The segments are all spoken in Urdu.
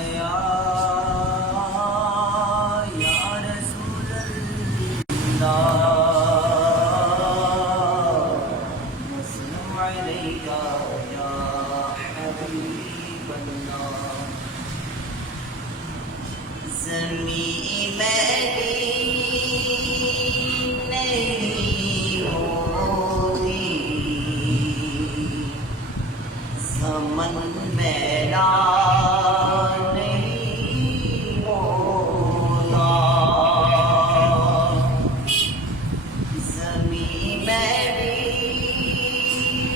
یا رسول اللہ وسلم علیک یا حبیب اللہ زمین میری نہیں ہوتی زمن میرا نہیں ہوتا زمین میری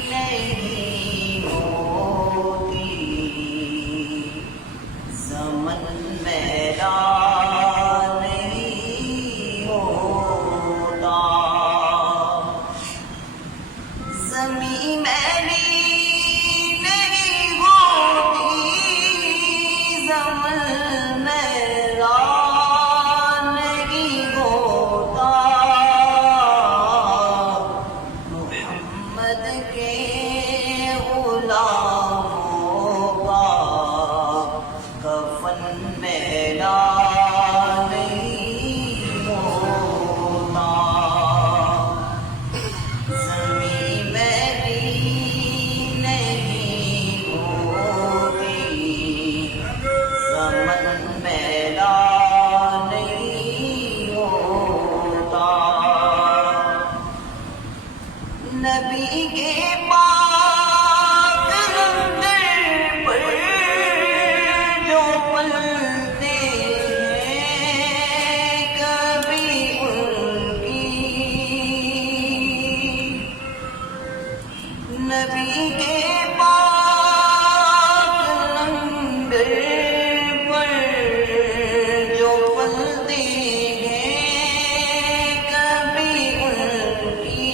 نہیں ہوتی زمن میرا نہیں ہوتا زمین میری نبی کے پاک اندر پر جو پلتے ہیں کبھی ان کی نبی کے پاک اندر پر جو پلتے ہیں کبھی ان کی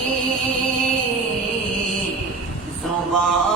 زبان